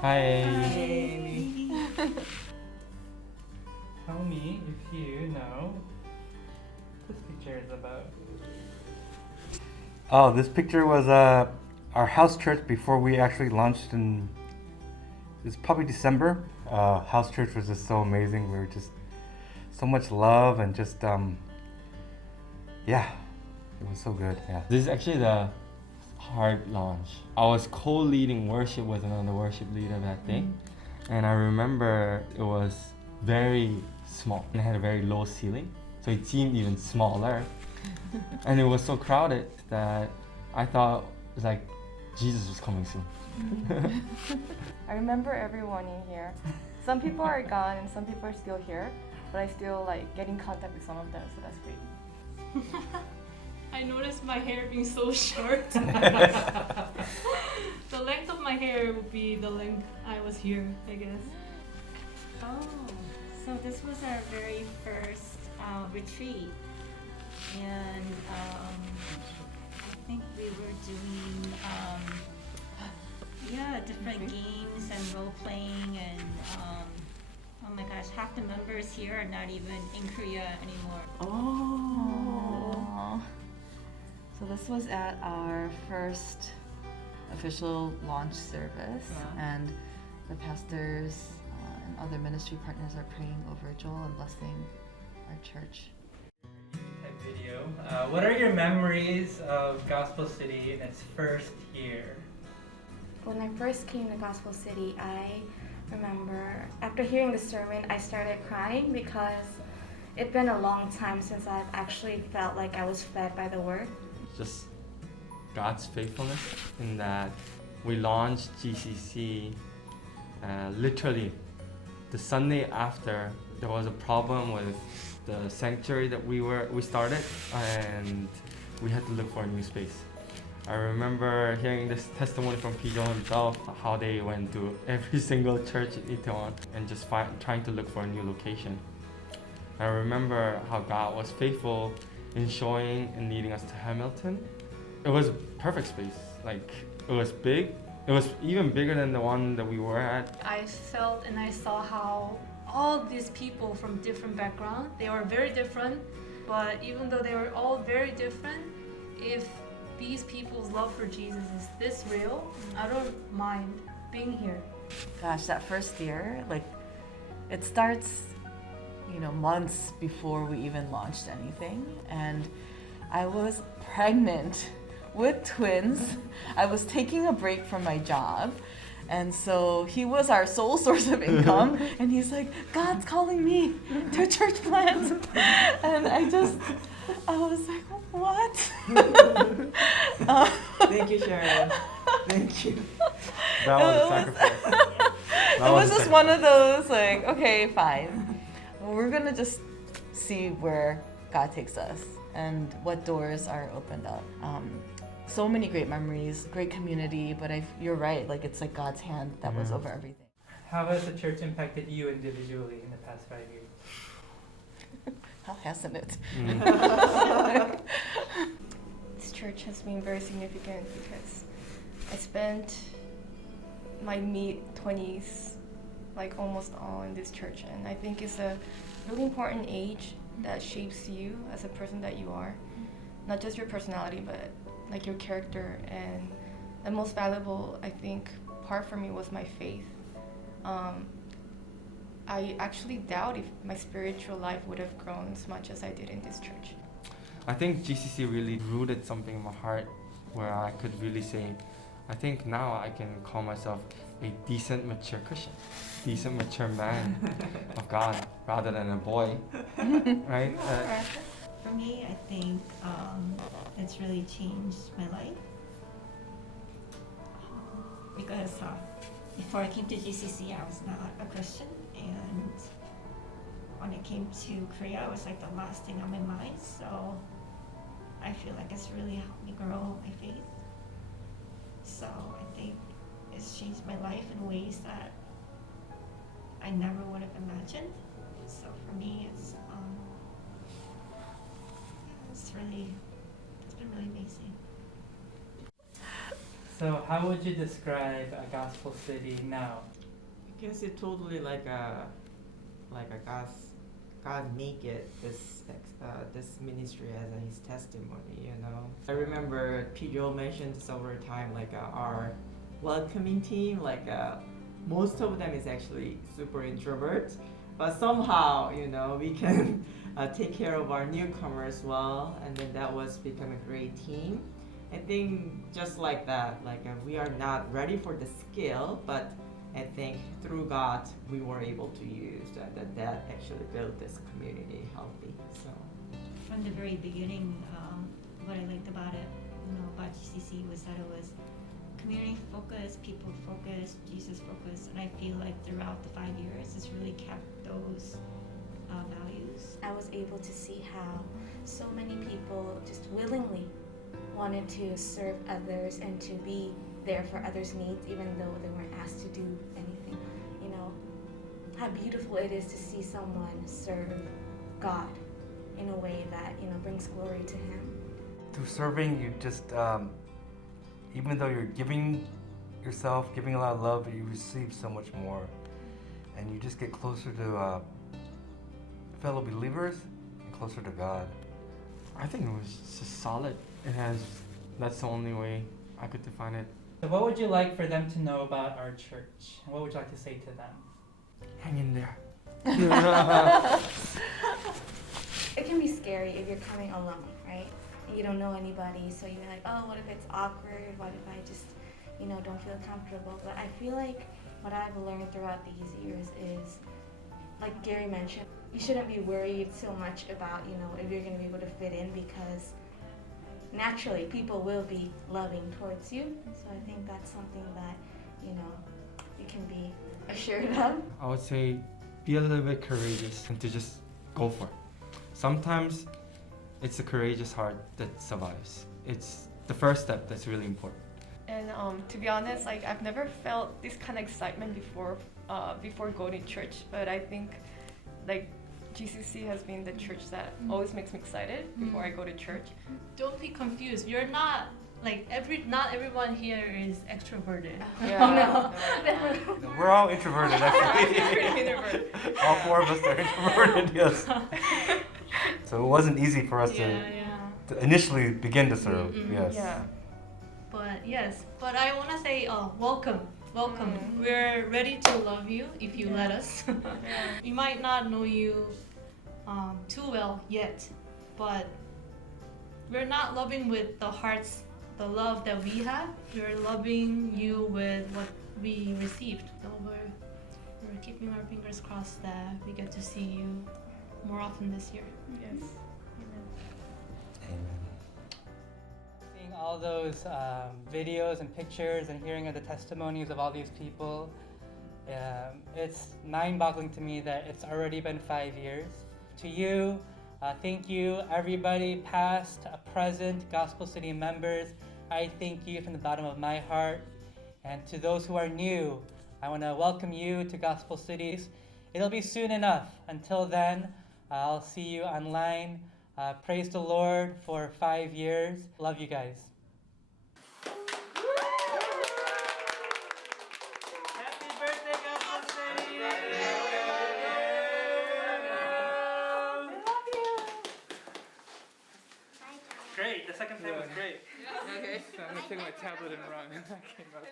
Hi. Amy. Tell me if you know what this picture is about. Oh, this picture was our house church before we actually launched in. It's probably December. House church was just so amazing. We were just so much love and just yeah, it was so good. Yeah. This is actually the hard launch. I was co-leading worship with another worship leader that day, and I remember it was very small and it had a very low ceiling, so it seemed even smaller. And it was so crowded that I thought it was like Jesus was coming soon. I remember everyone in here. Some people are gone and some people are still here, but I still like get in contact with some of them, so that's great. I noticed my hair being so short. The length of my hair would be the length I was here, I guess. Oh, so this was our very first retreat, and I think we were doing different games and role playing, and oh my gosh, half the members here are not even in Korea anymore. Oh. So this was at our first official launch service, and the pastors and other ministry partners are praying over Joel and blessing our church. Type video. What are your memories of Gospel City in its first year? When I first came to Gospel City, I remember after hearing the sermon, I started crying because it'd been a long time since I've actually felt like I was fed by the Word. Just God's faithfulness in that we launched GCC literally the Sunday after there was a problem with the sanctuary that we started, and we had to look for a new space. I remember hearing this testimony from Pijo himself, how they went to every single church in Itaewon and just trying to look for a new location. I remember how God was faithful in showing and leading us to Hamilton. It was a perfect space. Like, it was big. It was even bigger than the one that we were at. I felt and I saw how all these people from different backgrounds, they were very different, but even though they were all very different, if these people's love for Jesus is this real, I don't mind being here. Gosh, that first year, like, it starts, months before we even launched anything. And I was pregnant with twins. I was taking a break from my job. And so he was our sole source of income. And he's like, God's calling me to a church plant. And I was like, what? Thank you, Sharon. Thank you. That was a sacrifice. It was just one of those, like, okay, fine. We're going to just see where God takes us and what doors are opened up. So many great memories, great community, but you're right, like, it's like God's hand that was over everything. How has the church impacted you individually in the past 5 years? How hasn't it? This church has been very significant because I spent my mid-20s like almost all in this church, and I think it's a really important age that shapes you as a person that you are. Not just your personality, but like your character. And the most valuable, I think, part for me was my faith. I actually doubt if my spiritual life would have grown as much as I did in this church. I think GCC really rooted something in my heart where I could really say, I think now I can call myself a decent, mature Christian, decent, mature man of God rather than a boy, right? For me, I think it's really changed my life because before I came to GCC, I was not a Christian, and when I came to Korea, it was like the last thing on my mind. So I feel like it's really helped me grow my faith. So I think it's changed my life in ways that I never would have imagined. So for me, it's been really amazing. So how would you describe a Gospel City now? I guess it totally like a God make it this ministry as his testimony, you know. I remember Joel mentioned several times like our welcoming team, like most of them is actually super introvert, but somehow, you know, we can take care of our newcomers well, and then that was become a great team. I think just like that, like we are not ready for the skill, but I think through God we were able to use that actually built this community healthy. So From the very beginning, what I liked about it, you know, about GCC was that it was community focused, people focused, Jesus focused, and I feel like throughout the 5 years, it's really kept those values. I was able to see how so many people just willingly wanted to serve others and to be there for others' needs, even though they weren't asked to do anything. You know, how beautiful it is to see someone serve God in a way that, you know, brings glory to Him. Through serving, you just, even though you're giving yourself, giving a lot of love, you receive so much more. And you just get closer to fellow believers and closer to God. I think it was just solid. That's the only way I could define it. So what would you like for them to know about our church? And what would you like to say to them? Hang in there. It can be scary if you're coming alone, right? And you don't know anybody, so you're like, oh, what if it's awkward? What if I just, you know, don't feel comfortable? But I feel like what I've learned throughout these years is, like Gary mentioned, you shouldn't be worried so much about, you know, if you're going to be able to fit in, because naturally people will be loving towards you. So I think that's something that, you know, you can be assured of. I would say be a little bit courageous and to just go for it. Sometimes it's the courageous heart that survives. It's the first step that's really important. And to be honest, like I've never felt this kind of excitement before going to church. But I think like GCC has been the church that always makes me excited before I go to church. Don't be confused. You're not like not everyone here is extroverted. Yeah. No. We're all introverted, actually. All four of us are introverted, yes. So it wasn't easy for us to initially begin to serve, yes. Yeah. But I want to say welcome. We're ready to love you if you let us. We might not know you too well yet, but we're not loving with the love that we have. We're loving you with what we received. So we're keeping our fingers crossed that we get to see you more often this year. Yes. Amen. Seeing all those videos and pictures and hearing of the testimonies of all these people, it's mind-boggling to me that it's already been 5 years. To you, thank you, everybody, past, present, Gospel City members. I thank you from the bottom of my heart. And to those who are new, I want to welcome you to Gospel Cities. It'll be soon enough. Until then, I'll see you online. Praise the Lord for 5 years. Love you guys. Happy birthday, Gospel City! Great, the second time was great. Okay. I'm gonna take my tablet and run. Thanks, everybody.